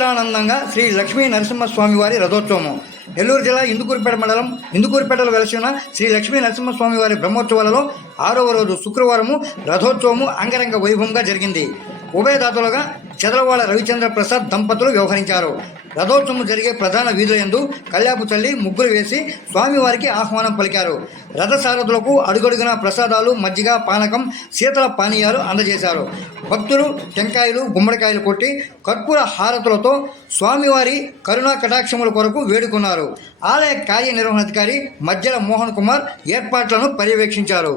పవిత్రానందంగా శ్రీ లక్ష్మీ నరసింహస్వామి వారి రథోత్సవము నెల్లూరు జిల్లా ఇందుకూరుపేట మండలం ఇందుకూరుపేటలో వెలసిన శ్రీ లక్ష్మీ నరసింహస్వామి వారి బ్రహ్మోత్సవాలలో 6వ రోజు శుక్రవారము రథోత్సవము అంగరంగ వైభవంగా జరిగింది. ఉభయదాతలుగా చెదలవాడ రవిచంద్ర ప్రసాద్ దంపతులు వ్యవహరించారు. రథోత్సవం జరిగే ప్రధాన వీధులందు కళ్యాపు తల్లి ముగ్గులు వేసి స్వామివారికి ఆహ్వానం పలికారు. రథసారథులకు అడుగడుగున ప్రసాదాలు, మజ్జిగ, పానకం, శీతల పానీయాలు అందజేశారు. భక్తులు టెంకాయలు, గుమ్మడికాయలు కొట్టి కర్పూర హారతులతో స్వామివారి కరుణా కటాక్షముల కొరకు వేడుకున్నారు. ఆలయ కార్యనిర్వహణాధికారి మధ్యల మోహన్ కుమార్ ఏర్పాట్లను పర్యవేక్షించారు.